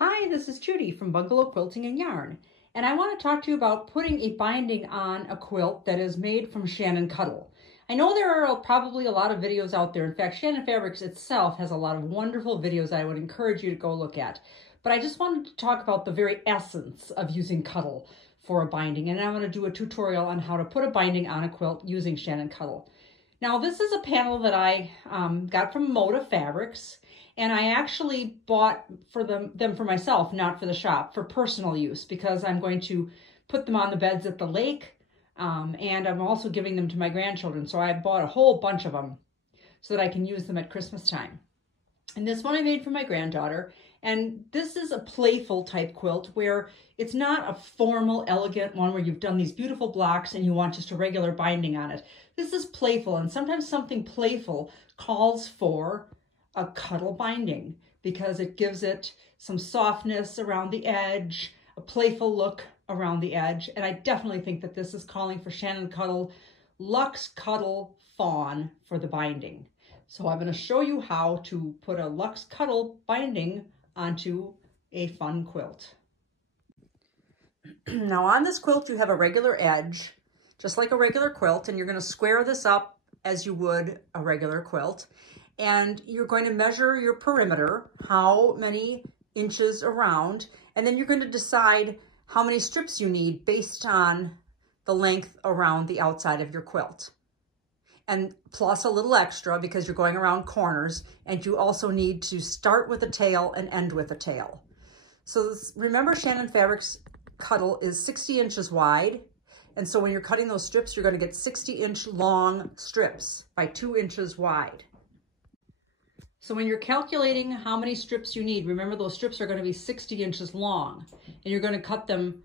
Hi, this is Judy from Bungalow Quilting and Yarn, and I want to talk to you about putting a binding on a quilt that is made from Shannon Cuddle. I know there are probably a lot of videos out there. In fact, Shannon Fabrics itself has a lot of wonderful videos I would encourage you to go look at. But I just wanted to talk about the very essence of using Cuddle for a binding, and I want to do a tutorial on how to put a binding on a quilt using Shannon Cuddle. Now, this is a panel that I got from Moda Fabrics. And I actually bought them for myself, not for the shop, for personal use, because I'm going to put them on the beds at the lake, and I'm also giving them to my grandchildren. So I bought a whole bunch of them so that I can use them at Christmas time. And this one I made for my granddaughter. And this is a playful type quilt where it's not a formal, elegant one where you've done these beautiful blocks and you want just a regular binding on it. This is playful, and sometimes something playful calls for a cuddle binding because it gives it some softness around the edge, a playful look around the edge. And I definitely think that this is calling for Shannon Cuddle, Luxe Cuddle Fawn for the binding. So I'm going to show you how to put a Luxe Cuddle binding onto a fun quilt. Now on this quilt you have a regular edge, just like a regular quilt, and you're going to square this up as you would a regular quilt. And you're going to measure your perimeter, how many inches around, and then you're going to decide how many strips you need based on the length around the outside of your quilt. And plus a little extra because you're going around corners, and you also need to start with a tail and end with a tail. So remember, Shannon Fabrics Cuddle is 60 inches wide. And so when you're cutting those strips, you're going to get 60-inch long strips by 2 inches wide. So when you're calculating how many strips you need, remember those strips are going to be 60 inches long, and you're going to cut them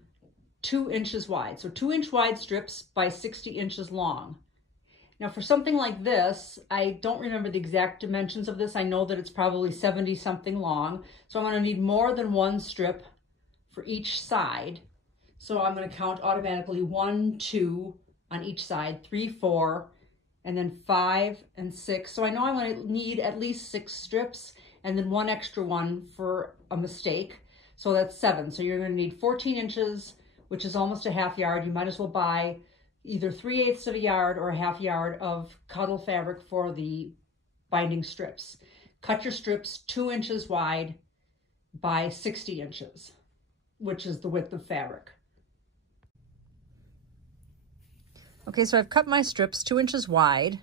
2 inches wide. So 2-inch wide strips by 60 inches long. Now for something like this, I don't remember the exact dimensions of this. I know that it's probably 70 something long. So I'm going to need more than one strip for each side. So I'm going to count automatically 1, 2 on each side, 3, 4, and then 5 and 6. So I know I'm going to need at least 6 strips and then 1 extra one for a mistake. So that's 7. So you're going to need 14 inches, which is almost a half yard. You might as well buy either 3/8 of a yard or a half yard of Cuddle fabric for the binding strips. Cut your strips 2 inches wide by 60 inches, which is the width of fabric. Okay, so I've cut my strips 2 inches wide,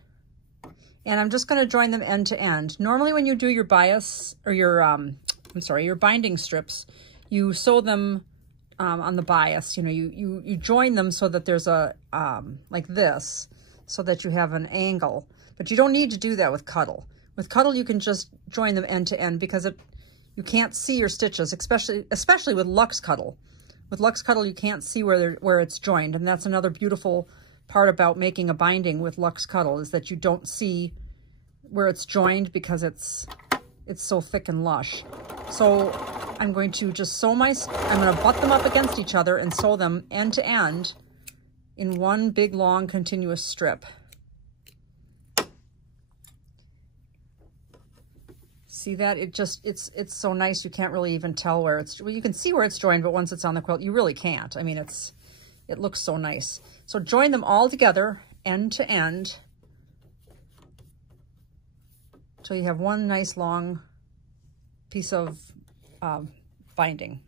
and I'm just going to join them end to end. Normally when you do your bias, or your, your binding strips, you sew them on the bias. You know, you join them so that there's a, like this, so that you have an angle. But you don't need to do that with Cuddle. With Cuddle, you can just join them end to end because you can't see your stitches, especially with Luxe Cuddle. With Luxe Cuddle, you can't see where it's joined, and that's another beautiful part about making a binding with Luxe Cuddle, is that you don't see where it's joined because it's so thick and lush. So I'm going to just I'm going to butt them up against each other and sew them end to end in one big long continuous strip. See that? It's so nice you can't really even tell where it's, well, you can see where it's joined, but once it's on the quilt, you really can't. I mean, it looks so nice. So join them all together, end to end, until you have one nice long piece of binding.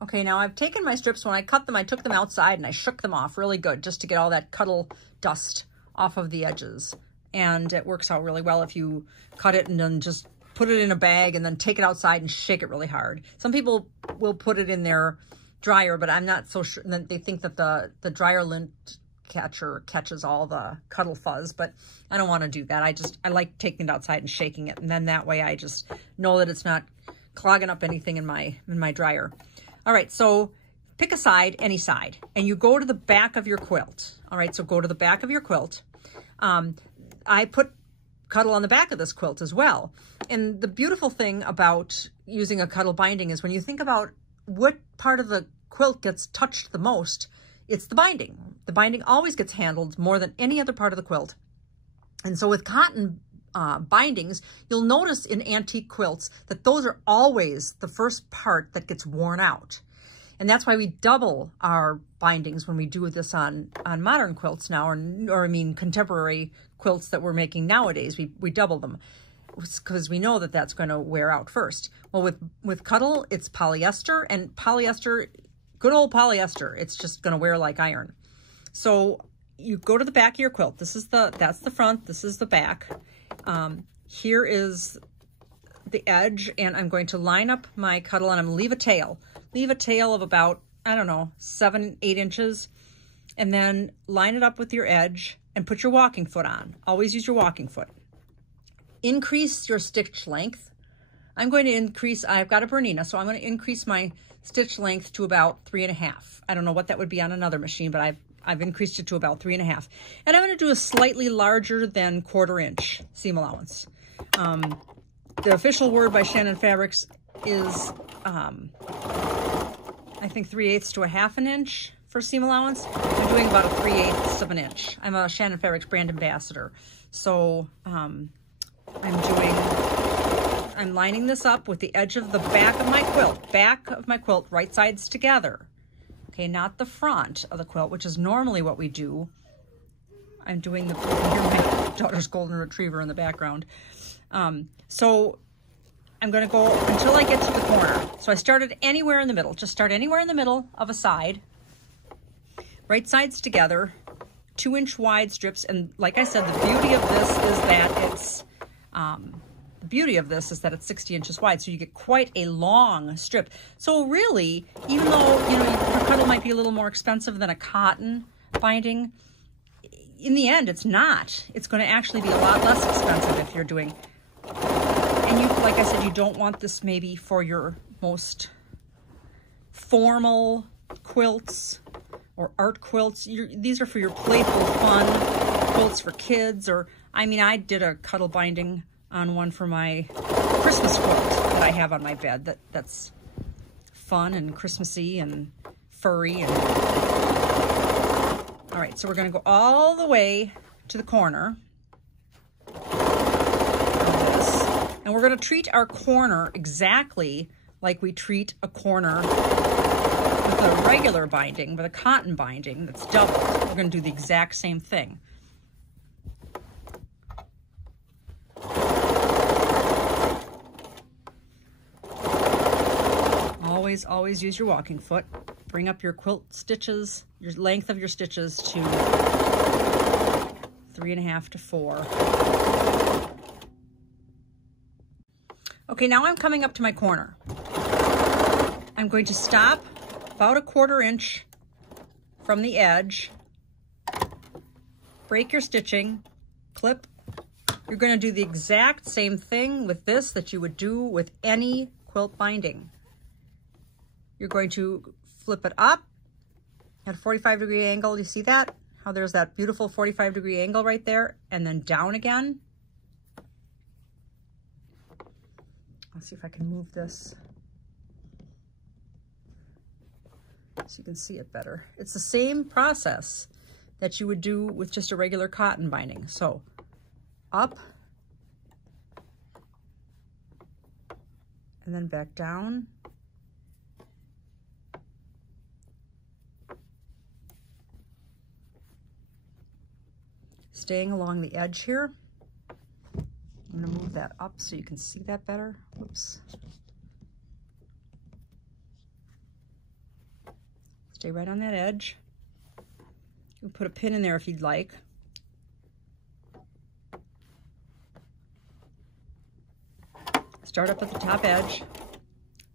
Okay, now I've taken my strips. When I cut them, I took them outside and I shook them off really good just to get all that Cuddle dust off of the edges. And it works out really well if you cut it and then just put it in a bag and then take it outside and shake it really hard. Some people will put it in their dryer, but I'm not so sure. They think that the dryer lint catcher catches all the Cuddle fuzz, but I don't want to do that. I like taking it outside and shaking it, and then that way I just know that it's not clogging up anything in my dryer. All right, so pick a side, any side, and you go to the back of your quilt. All right, so go to the back of your quilt. I put Cuddle on the back of this quilt as well. And the beautiful thing about using a Cuddle binding is when you think about what part of the quilt gets touched the most, it's the binding. The binding always gets handled more than any other part of the quilt. And so with cotton bindings, you'll notice in antique quilts that those are always the first part that gets worn out. And that's why we double our bindings when we do this on modern quilts now, or I mean contemporary quilts that we're making nowadays. We double them because we know that that's going to wear out first. Well, with Cuddle, it's polyester, and polyester, good old polyester, it's just going to wear like iron. So you go to the back of your quilt. That's the front. This is the back. Here is the edge, and I'm going to line up my Cuddle, and I'm going to leave a tail. Leave a tail of about, I don't know, 7-8 inches, and then line it up with your edge and put your walking foot on. Always use your walking foot. Increase your stitch length. I'm going to increase, I've got a Bernina, so I'm going to increase my stitch length to about 3.5. I don't know what that would be on another machine, but I've increased it to about 3.5. And I'm going to do a slightly larger than 1/4 inch seam allowance. The official word by Shannon Fabrics is, I think 3/8 to 1/2 inch for seam allowance. I'm doing about a 3/8 of an inch. I'm a Shannon Fabrics brand ambassador. So I'm lining this up with the edge of the back of my quilt, right sides together. Okay, not the front of the quilt, which is normally what we do. I'm doing you hear my daughter's golden retriever in the background. So I'm going to go until I get to the corner. So I started anywhere in the middle. Just start anywhere in the middle of a side. Right sides together, 2-inch wide strips. And like I said, the beauty of this is that it's 60 inches wide. So you get quite a long strip. So really, even though, you know, your Cuddle might be a little more expensive than a cotton binding, in the end, it's not. It's going to actually be a lot less expensive if you're doing. And you, like I said, you don't want this maybe for your most formal quilts or art quilts. These are for your playful, fun quilts for kids. Or, I mean, I did a Cuddle binding on one for my Christmas quilt that I have on my bed. That's fun and Christmassy and furry. All right, so we're going to go all the way to the corner. And we're going to treat our corner exactly like we treat a corner with a regular binding, with a cotton binding that's doubled. We're going to do the exact same thing. Always use your walking foot. Bring up your quilt stitches, your length of your stitches to 3.5 to 4. Okay, now I'm coming up to my corner. I'm going to stop about 1/4 inch from the edge. Break your stitching, clip. You're going to do the exact same thing with this that you would do with any quilt binding. You're going to flip it up at a 45-degree angle. You see that? How there's that beautiful 45-degree angle right there, and then down again. Let's see if I can move this so you can see it better. It's the same process that you would do with just a regular cotton binding. So up and then back down. Staying along the edge here. I'm going to move that up so you can see that better. Whoops. Stay right on that edge. You can put a pin in there if you'd like. Start up at the top edge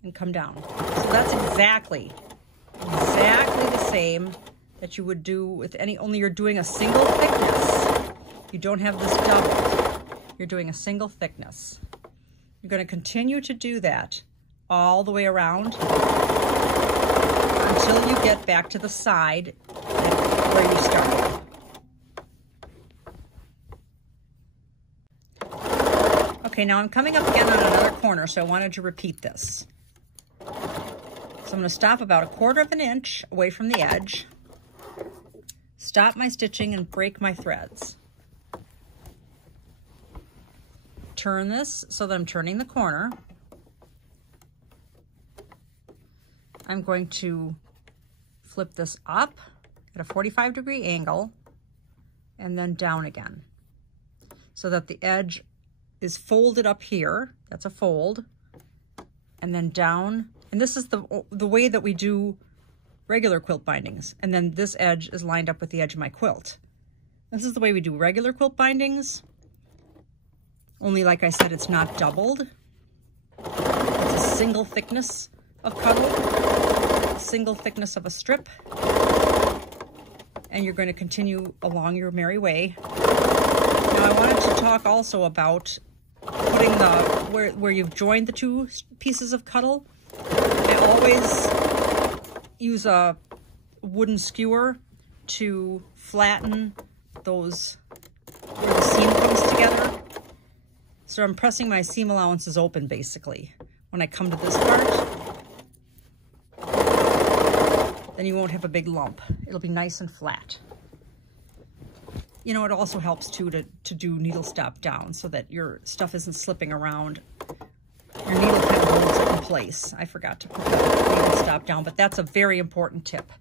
and come down. So that's exactly the same that you would do with any, only you're doing a single thickness. You don't have this doubled. You're doing a single thickness. You're going to continue to do that all the way around until you get back to the side where you started. Okay, now I'm coming up again on another corner, so I wanted to repeat this. So I'm going to stop about 1/4 inch away from the edge, stop my stitching and break my threads. turn this so that I'm turning the corner. I'm going to flip this up at a 45-degree angle and then down again so that the edge is folded up here. That's a fold. And then down. And this is the way that we do regular quilt bindings. And then this edge is lined up with the edge of my quilt. This is the way we do regular quilt bindings. Only, like I said, it's not doubled. It's a single thickness of cuddle, a single thickness of a strip. And you're going to continue along your merry way. Now I wanted to talk also about putting where you've joined the two pieces of cuddle. I always use a wooden skewer to flatten those where the seam comes together. So I'm pressing my seam allowances open basically. When I come to this part, then you won't have a big lump. It'll be nice and flat. You know, it also helps too to do needle stop down so that your stuff isn't slipping around. Your needle kind of holds it in place. I forgot to put the needle stop down, but that's a very important tip.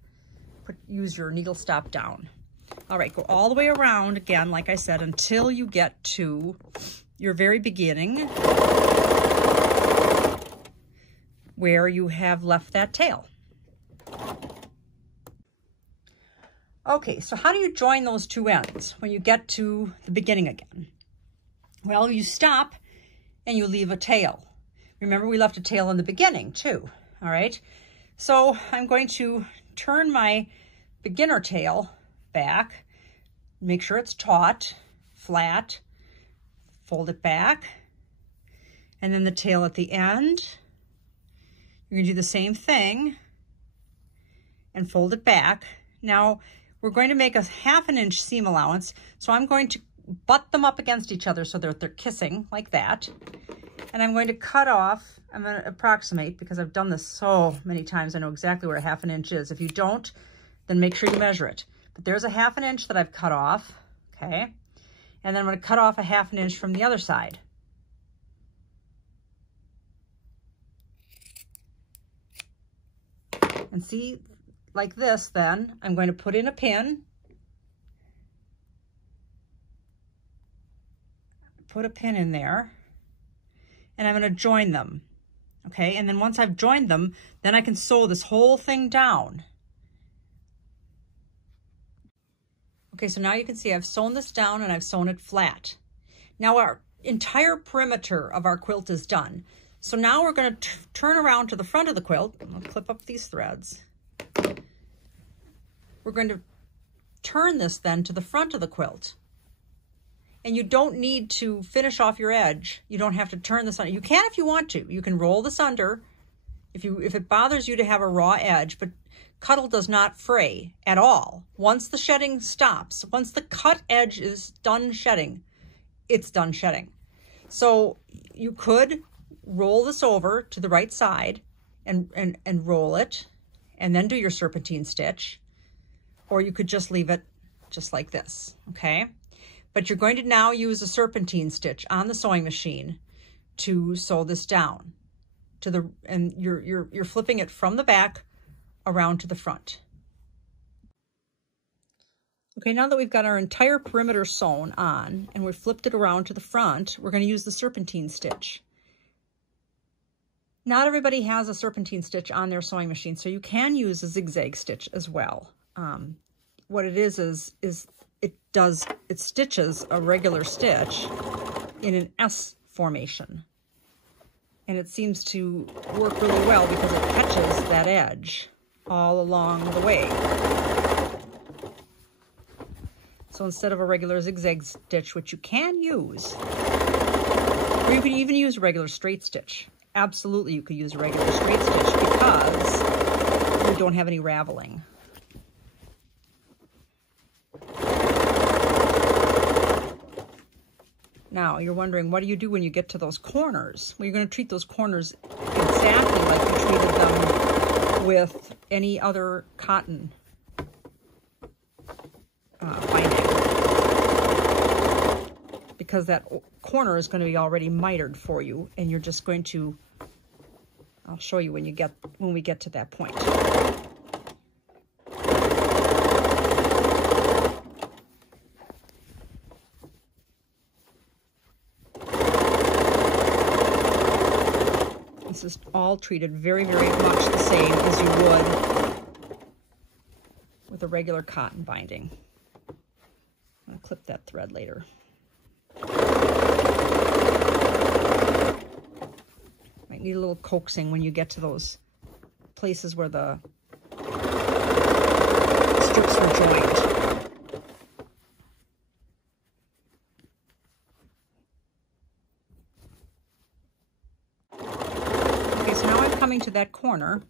Use your needle stop down. All right, go all the way around again, like I said, until you get to your very beginning where you have left that tail. Okay, so how do you join those two ends when you get to the beginning again? Well, you stop and you leave a tail. Remember, we left a tail in the beginning too, all right? So I'm going to turn my beginner tail back, make sure it's taut, flat, fold it back, and then the tail at the end. You're gonna do the same thing and fold it back. Now, we're going to make a 1/2 inch seam allowance, so I'm going to butt them up against each other so they're kissing like that. And I'm going to cut off, I'm going to approximate because I've done this so many times, I know exactly where a 1/2 inch is. If you don't, then make sure you measure it. But there's a 1/2 inch that I've cut off, okay? And then I'm going to cut off a 1/2 inch from the other side. And see, like this, then I'm going to put in a pin, put a pin in there, and I'm going to join them, okay? And then once I've joined them, then I can sew this whole thing down. Okay, so now you can see I've sewn this down and I've sewn it flat. Now our entire perimeter of our quilt is done. So now we're going to turn around to the front of the quilt. I'll clip up these threads. We're going to turn this then to the front of the quilt. And you don't need to finish off your edge. You don't have to turn this on. You can if you want to. You can roll this under if it bothers you to have a raw edge, but Cuddle does not fray at all. Once the shedding stops, once the cut edge is done shedding, it's done shedding. So you could roll this over to the right side and roll it and then do your serpentine stitch, or you could just leave it just like this, okay? But you're going to now use a serpentine stitch on the sewing machine to sew this down to the, and you're flipping it from the back around to the front. Okay, now that we've got our entire perimeter sewn on and we've flipped it around to the front, we're going to use the serpentine stitch. Not everybody has a serpentine stitch on their sewing machine, so you can use a zigzag stitch as well. What it is it stitches a regular stitch in an S formation. And it seems to work really well because it catches that edge all along the way. So instead of a regular zigzag stitch, which you can use, or you can even use a regular straight stitch. Absolutely, you could use a regular straight stitch because you don't have any raveling. Now, you're wondering, what do you do when you get to those corners? Well, you're going to treat those corners exactly like you treated them with any other cotton binding. because that corner is going to be already mitered for you, and you're just going to, I'll show you when we get to that point. This is all treated very, very much the same as you would with a regular cotton binding. I'm going to clip that thread later. Might need a little coaxing when you get to those places where the strips were joined. Okay, so now I'm coming to that corner,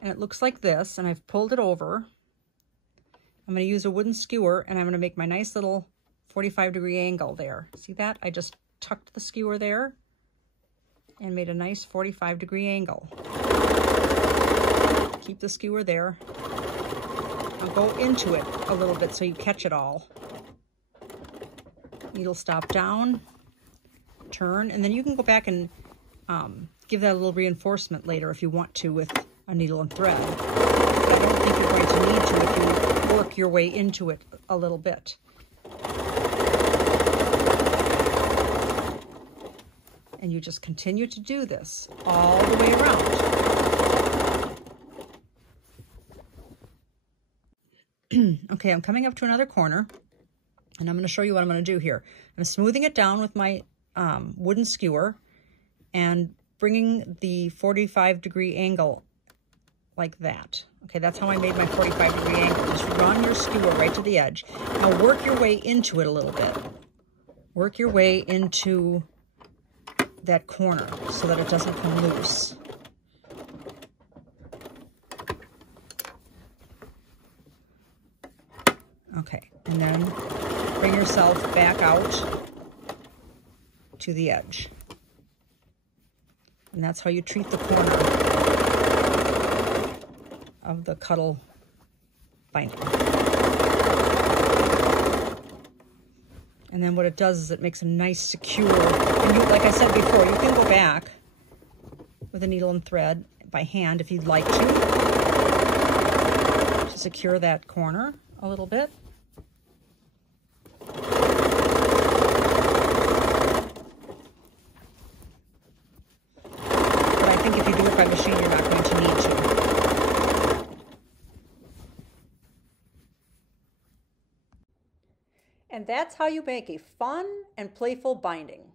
and it looks like this, and I've pulled it over. I'm going to use a wooden skewer, and I'm going to make my nice little 45-degree angle there. See that? I just tucked the skewer there and made a nice 45-degree angle. Keep the skewer there. I'll go into it a little bit so you catch it all. Needle stop down, turn, and then you can go back and give that a little reinforcement later if you want to with a needle and thread. I don't think you're going to need to if you work your way into it a little bit. And you just continue to do this all the way around. Okay, I'm coming up to another corner, and I'm going to show you what I'm going to do here. I'm smoothing it down with my wooden skewer and bringing the 45-degree angle like that. Okay, that's how I made my 45-degree angle. Just run your skewer right to the edge. Now work your way into it a little bit. Work your way into that corner so that it doesn't come loose. Okay, and then bring yourself back out to the edge. And that's how you treat the corner of the Cuddle binding. And then what it does is it makes a nice secure, and you, like I said before, you can go back with a needle and thread by hand if you'd like to secure that corner a little bit. But I think if you do it by machine, you're not going to need to. And that's how you make a fun and playful binding.